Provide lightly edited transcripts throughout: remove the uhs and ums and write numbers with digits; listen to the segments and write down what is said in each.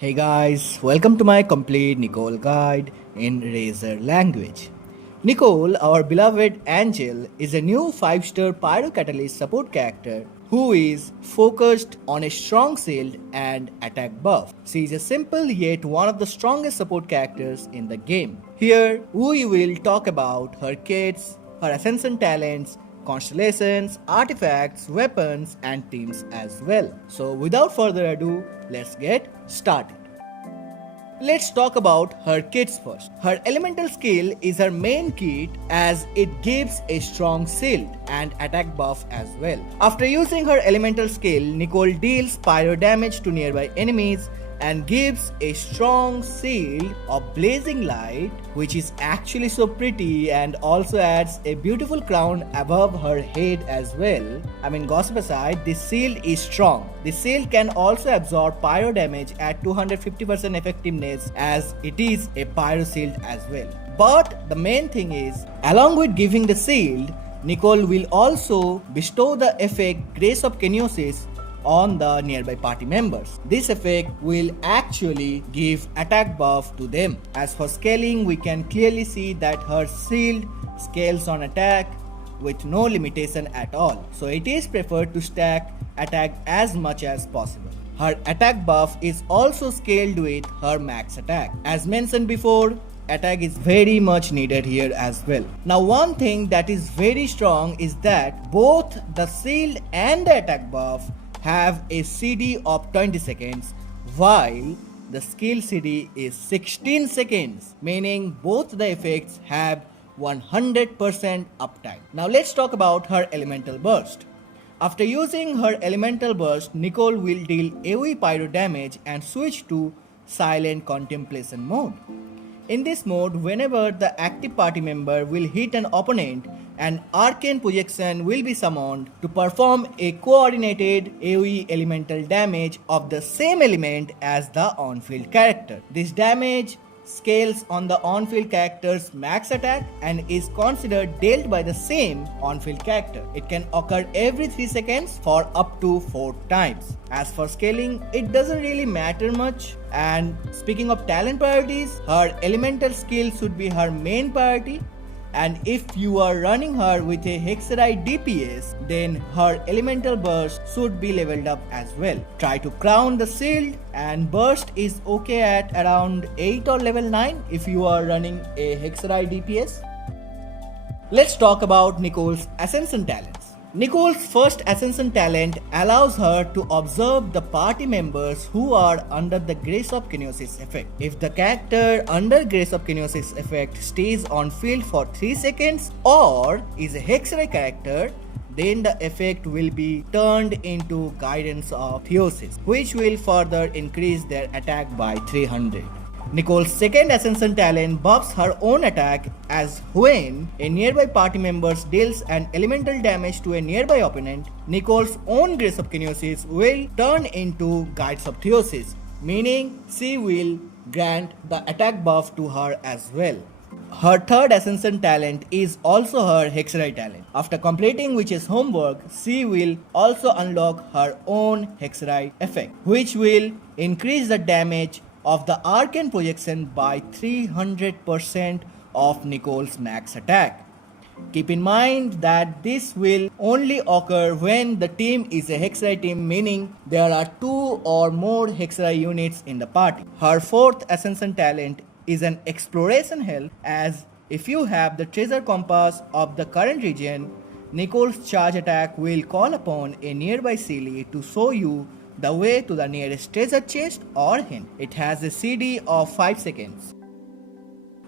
Hey guys, welcome to my complete Nicole guide in Razor language. Nicole, our beloved angel, is a new 5-star Pyrocatalyst support character who is focused on a strong shield and attack buff. She is a simple yet one of the strongest support characters in the game. Here, we will talk about her kits, her ascension talents, constellations, artifacts, weapons, and teams as well. So, without further ado, let's get started. Let's talk about her kits first. Her elemental skill is her main kit as it gives a strong shield and attack buff as well. After using her elemental skill, Nicole deals pyro damage to nearby enemies and gives a strong shield of blazing light, which is actually so pretty, and also adds a beautiful crown above her head as well. Gossip aside, this shield is strong. This shield can also absorb pyro damage at 250% effectiveness as it is a pyro shield as well. But the main thing is, along with giving the shield, Nicole will also bestow the effect Grace of Kenosis on the nearby party members. This effect will actually give attack buff to them. As for scaling, we can clearly see that her shield scales on attack with no limitation at all. So it is preferred to stack attack as much as possible. Her attack buff is also scaled with her max attack. As mentioned before, attack is very much needed here as well. Now one thing that is very strong is that both the shield and the attack buff have a CD of 20 seconds while the skill CD is 16 seconds, meaning both the effects have 100% uptime. Now let's talk about her elemental burst. After using her elemental burst, Nicole will deal AoE pyro damage and switch to silent contemplation mode. In this mode, whenever the active party member will hit an opponent, an arcane projection will be summoned to perform a coordinated AoE elemental damage of the same element as the on-field character. This damage scales on the on-field character's max attack and is considered dealt by the same on-field character. It can occur every 3 seconds for up to 4 times. As for scaling, it doesn't really matter much. And speaking of talent priorities, her elemental skill should be her main priority. And if you are running her with a Hexerite DPS, then her elemental burst should be leveled up as well. Try to crown the shield, and burst is okay at around 8 or level 9 if you are running a Hexerite DPS. Let's talk about Nicole's ascension talents. Nicole's first ascension talent allows her to observe the party members who are under the Grace of Kenosis effect. If the character under Grace of Kenosis effect stays on field for 3 seconds or is a Hexerite character, then the effect will be turned into Guidance of Theosis, which will further increase their attack by 300. Nicole's second ascension talent buffs her own attack, as when a nearby party member deals an elemental damage to a nearby opponent, Nicole's own Grace of Kenosis will turn into Guides of Theosis, meaning she will grant the attack buff to her as well. Her third ascension talent is also her Hexerite talent. After completing witch's homework, she will also unlock her own Hexerite effect, which will increase the damage of the arcane projection by 300% of Nicole's max attack. Keep in mind that this will only occur when the team is a Hexerite team, meaning there are 2 or more Hexerite units in the party. Her fourth ascension talent is an exploration hell, as if you have the treasure compass of the current region, Nicole's charge attack will call upon a nearby Sealy to show you the way to the nearest treasure chest or hint. It has a CD of 5 seconds.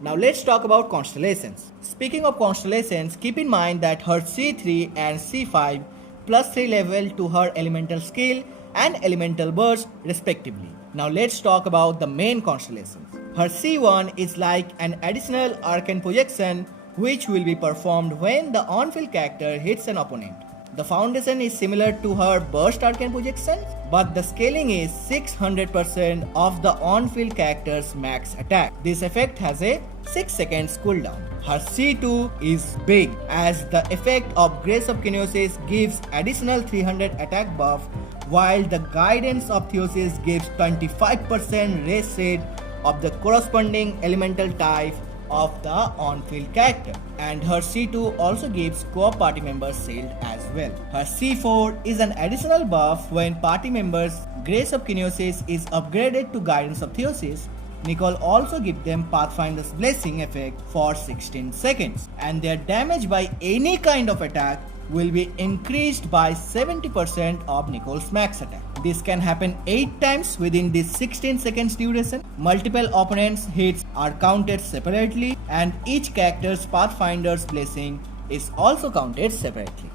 Now let's talk about constellations. Speaking of constellations, keep in mind that her C3 and C5 plus 3 level to her elemental skill and elemental burst respectively. Now let's talk about the main constellations. Her C1 is like an additional arcane projection which will be performed when the on-field character hits an opponent. The foundation is similar to her burst arcane projection, but the scaling is 600% of the on-field character's max attack. This effect has a 6 seconds cooldown. Her C2 is big as the effect of Grace of Kinesis gives additional 300 attack buff, while the Guidance of Theosis gives 25% raise rate of the corresponding elemental type of the on-field character, and her C2 also gives co-op party members shield as well. Her C4 is an additional buff when party members' Grace of Kinesis is upgraded to Guidance of Theosis. Nicole also gives them Pathfinder's Blessing effect for 16 seconds, and their damage by any kind of attack will be increased by 70% of Nicole's max attack. This can happen 8 times within this 16 seconds duration. Multiple opponents' hits are counted separately, and each character's Pathfinder's Blessing is also counted separately.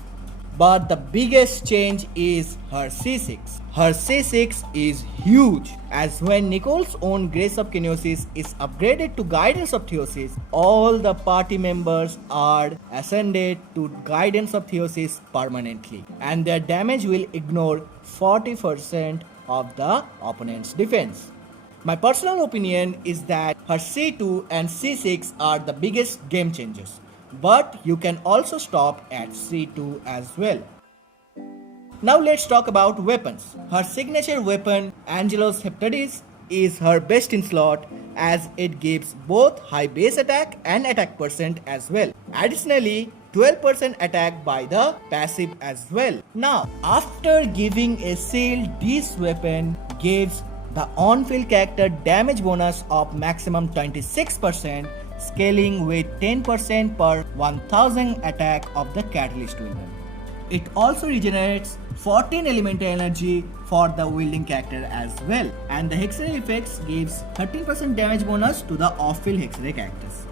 But the biggest change is her C6. Her C6 is huge, as when Nicole's own Grace of Kinesis is upgraded to Guidance of Theosis, all the party members are ascended to Guidance of Theosis permanently, and their damage will ignore 40% of the opponent's defense. My personal opinion is that her C2 and C6 are the biggest game changers, but you can also stop at C2 as well. Now let's talk about weapons. Her signature weapon, Angelos Heptadis, is her best in slot as it gives both high base attack and attack percent as well. Additionally, 12% attack by the passive as well. Now, after giving a shield, this weapon gives the on-field character damage bonus of maximum 26%, scaling with 10% per 1000 attack of the catalyst wielder. It also regenerates 14 elemental energy for the wielding character as well, and the Hexray effects gives 13% damage bonus to the off-field Hexray characters,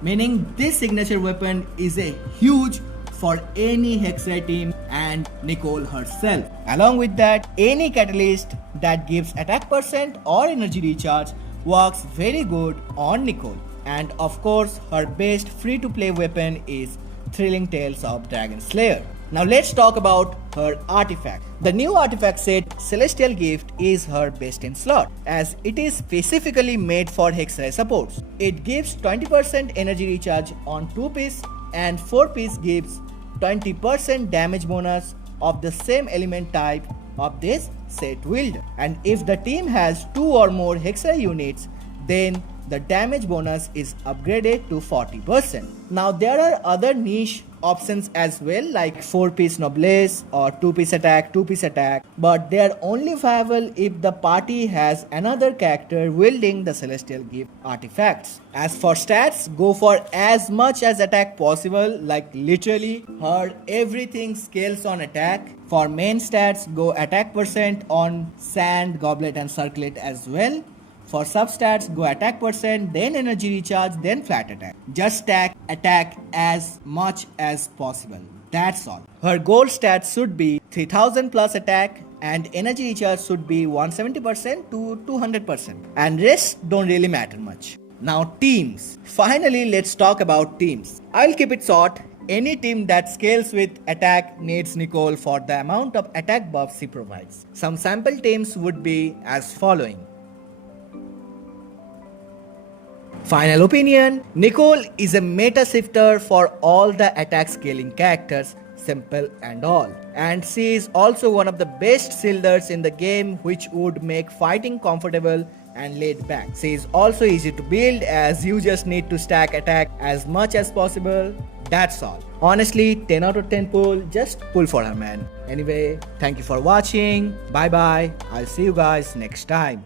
meaning this signature weapon is a huge for any Hexray team and Nicole herself. Along with that, any catalyst that gives attack percent or energy recharge works very good on Nicole. And of course, her best free-to-play weapon is Thrilling Tales of Dragon Slayer. Now let's talk about her artifact. The new artifact set Celestial Gift is her best in slot, as it is specifically made for Hexray supports. It gives 20% energy recharge on 2-piece, and 4-piece gives 20% damage bonus of the same element type of this set wielder. And if the team has 2 or more Hexray units, then the damage bonus is upgraded to 40%. Now there are other niche options as well, like 4-piece Noblesse or 2-piece attack, but they are only viable if the party has another character wielding the Celestial Gift artifacts. As for stats, go for as much as attack possible, like literally her everything scales on attack. For main stats, go attack percent on Sand, Goblet and Circlet as well. For substats, go attack percent, then energy recharge, then flat attack. Just stack attack as much as possible. That's all. Her gold stats should be 3000 plus attack, and energy recharge should be 170% to 200%. And rest don't really matter much. Now teams. Finally, let's talk about teams. I'll keep it short. Any team that scales with attack needs Nicole for the amount of attack buffs she provides. Some sample teams would be as following. Final opinion, Nicole is a meta shifter for all the attack scaling characters, simple and all. And she is also one of the best shielders in the game, which would make fighting comfortable and laid back. She is also easy to build, as you just need to stack attack as much as possible. That's all. Honestly, 10 out of 10 pull, just pull for her, man. Anyway, thank you for watching. Bye bye. I'll see you guys next time.